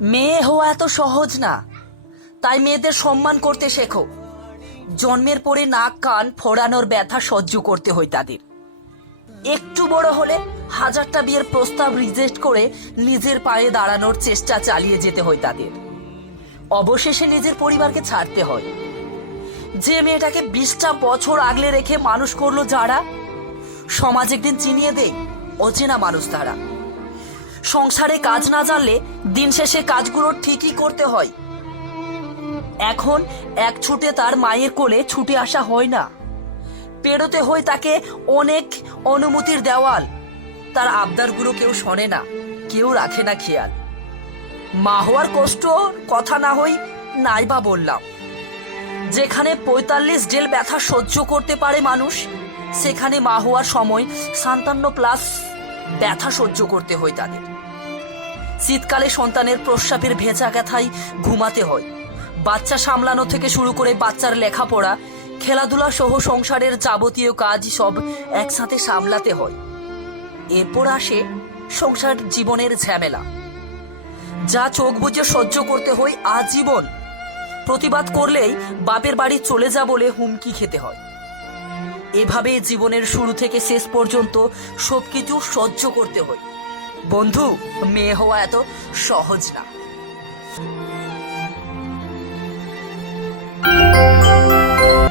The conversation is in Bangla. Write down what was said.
মেয়ে হওয়া এত সহজ না। তাই মেয়েদের সম্মান করতে শেখো। জন্মের পরে নাক, কান ফোড়ানোর ব্যথা সহ্য করতে হয় তাদের। একটু বড় হলে হাজারটা বিয়ের প্রস্তাব রিজেক্ট করে নিজের পায়ে দাঁড়ানোর চেষ্টা চালিয়ে যেতে হয় তাদের। অবশেষে নিজের পরিবারকে ছাড়তে হয়। যে মেয়েটাকে বিশটা বছর আগলে রেখে মানুষ করল যারা, সমাজ একদিন চিনিয়ে দেয়, অচেনা মানুষ তারা। সংসারে কাজ না জানলে দিন শেষে কাজগুলো ঠিকই করতে হয়। এখন এক ছুটে তার মায়ের কোলে ছুটে আসা হয় না। পেরোতে হয় তাকে অনেক অনুমতির দেওয়াল। তার আবদারগুলো কেউ শোনে না, কেউ রাখে না খেয়াল। মা হওয়ার কষ্ট কথা না হই নাই বা বললাম। যেখানে পঁয়তাল্লিশ ডেল ব্যথা সহ্য করতে পারে মানুষ, সেখানে মা হওয়ার সময় সান্তান্ন প্লাস ব্যথা সহ্য করতে হয় তাদের। শীতকালে সন্তানের প্রস্রাবের ভেজা ব্যথায় ঘুমাতে হয়। বাচ্চা সামলানো থেকে শুরু করে বাচ্চার লেখাপড়া, খেলাধুলা সহ সংসারের যাবতীয় কাজ সব একসাথে সামলাতে হয়। এরপর আসে সংসার জীবনের ঝামেলা। যা চোখ বুঝে সহ্য করতে হয় আজীবন। প্রতিবাদ করলেই বাপের বাড়ি চলে যা বলে হুমকি খেতে হয়। এভাবে জীবনের শুরু থেকে শেষ পর্যন্ত সবকিছু সহ্য করতে হয়। বন্ধু মেয়ে হওয়া এত সহজ না।